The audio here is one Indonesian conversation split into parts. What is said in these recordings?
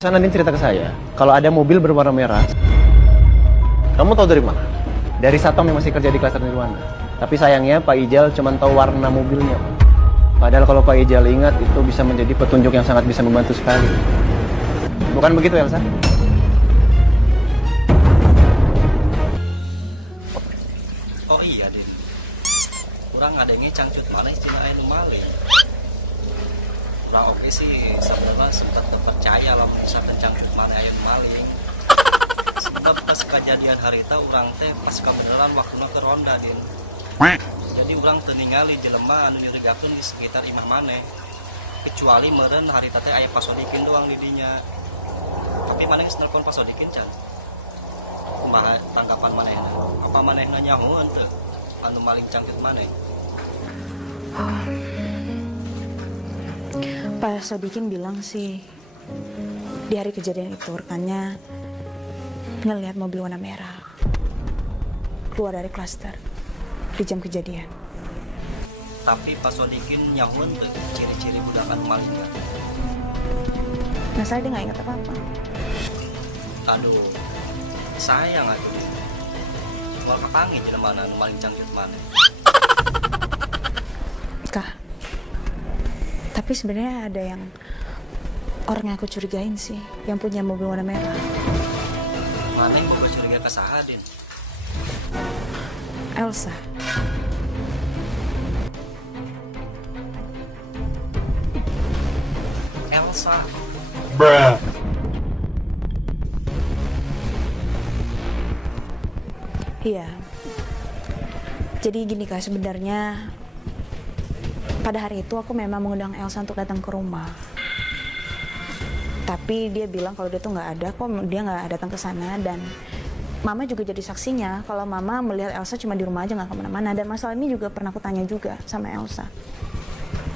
Nadine cerita ke saya, kalau ada mobil berwarna merah. Kamu tahu dari mana? Dari Satpam yang masih kerja di klaster Nirwana. Tapi sayangnya Pak Ijal cuma tahu warna mobilnya. Padahal kalau Pak Ijal ingat, itu bisa menjadi petunjuk yang sangat bisa membantu sekali. Bukan begitu, Elsa? Oh iya, Din. Kurang ngadenge cangcut mana cina anu maling. Kurang oke sih, sebenarnya sempat terpercaya lah misalkan cangcut mana anu maling. Sebab pas kejadian hari itu orang teh pas kebenaran waktunya ke ronda, Din. Jadi orang teningali jelema anu nyurigakeun di sekitar imah maneh. Kecuali meureun hari teh aya pasodikin doang di dinya. Tapi maneh geus nelpon pasodikin can. Kumaha tanggapan manehna? Apa manehna nyaho teu anu maling cangcut maneh? Pak Sodikin bilang sih di hari kejadian itu rekannya ngelihat mobil warna merah keluar dari klaster di jam kejadian. Tapi pas Sodikin nyaho teu ciri-ciri budak anu maling ya? Nah, saya dia nggak ingat apa-apa. Aduh, sayang aja nih. Cuma kapangi jelema anu maling cangcut maneh. Kak, tapi sebenarnya ada yang orang yang aku curigain sih, yang punya mobil warna merah. Maneh boga curiga ka saha, Din? Elsa. Elsa. Bruh. Iya. Jadi gini Kak, sebenarnya pada hari itu aku memang mengundang Elsa untuk datang ke rumah. Tapi dia bilang kalau dia tuh nggak ada kok, dia nggak datang ke sana. Dan Mama juga jadi saksinya kalau Mama melihat Elsa cuma di rumah aja, nggak kemana-mana. Dan masalah ini juga pernah aku tanya juga sama Elsa.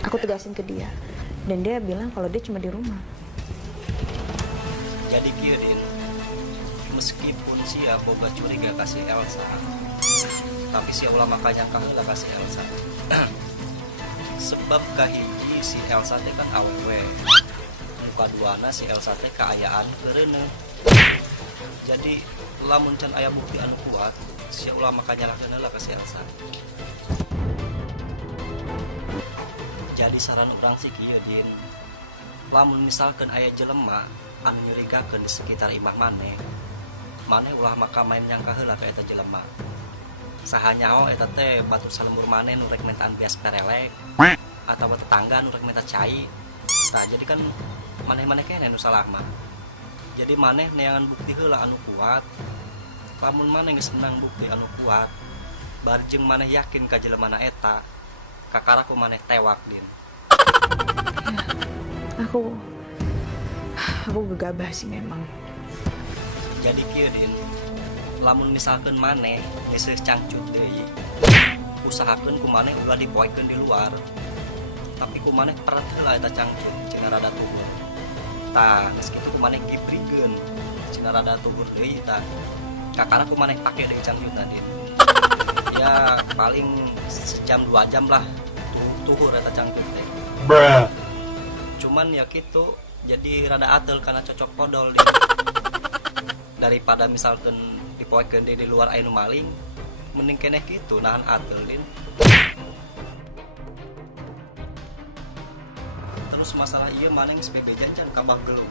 Aku tegasin ke dia. Dan dia bilang kalau dia cuma di rumah. Jadi kieu, Din. Meskipun sia boga curiga kasih Elsa, tapi sia ulah makanya kaheula kasih Elsa. Sebab kahiji si Elsa teh kan awewe. Muka duana si Elsa teh kaayaan keureuneu. Jadi lamun can aya bukti anu kuat, sia ulah makanya lakeun heula ka si Elsa. Jadi saran urang sih kieu, Din. Lamun misalkan aya jelema anu nyurigakeun di sekitar imah maneh ulah maka main nyangka heula ka eta jelema. Saha nyaho eta teh batur salembur maneh nu rek mentaan bias perelek atawa tetangga nu rek menta cai. Tah jadi kan maneh-maneh keneh nu salah mah. Jadi maneh neangan bukti heula anu kuat. Lamun maneh geus menang bukti anu kuat, bari jeung maneh yakin ka jelemana eta, kakaraku maneh tewak, Din. Aku gegabah sih memang. Jadi kieu, Din, lamun misalkan maneh geus cangcut deui, usahakeun ku maneh ulah dipoekeun di luar. Tapi ku maneh perat heula eta cangcut cenah rada tuhur. Tah, geus kitu ku maneh gibrikeun cenah rada tuhur deui tah. Kakara ku maneh pake deui cangcutna, Din. Ya paling sejam 2 jam lah tuhur eta cangcut teh. Bruh. Cuman ya kitu, jadi rada atel karena cocok podol, Din. Daripada misalkan dipoekeun di luar aya nu maling, mending keneh kitu nahan atel, Din. Terus masalah ieu maneh geus bebejan can ka Bagelu.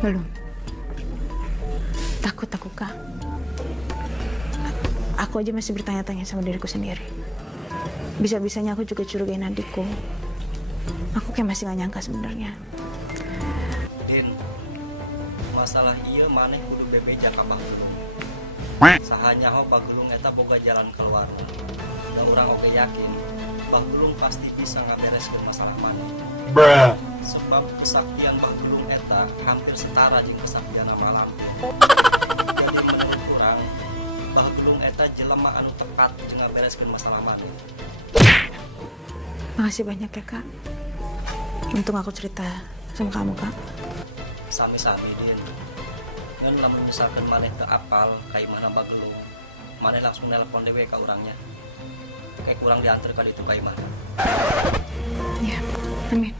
Belum. Takut aku, Kak. Aku aja masih bertanya-tanya sama diriku sendiri. Bisa-bisanya aku juga curigain adikku. Aku kayak masih gak nyangka sebenarnya. Din, masalah ieu maneh kudu bebeja ka Bagelu. Sahanya ho Bagelu eta boga jalan keluar. Da urang oge yakin Bagelu pasti bisa ngabereskeun masalah maneh. Bruh. Sebab kesaktian Bagelu eta hampir setara jeung kesaktian Malang. Jadi menurut urang Bagelu eta jelema anu tepat jeung ngabereskeun masalah maneh. Makasih banyak ya, Kak. Untung aku cerita sama kamu, Kak. Sami-sami, Din. Dan lamun misalkan maneh teu apal ka imahna Bagelu, maneh langsung nelpon dewe ka urangnya. Kayak kurang diantar ka ditu ka imahna. Ya, amin.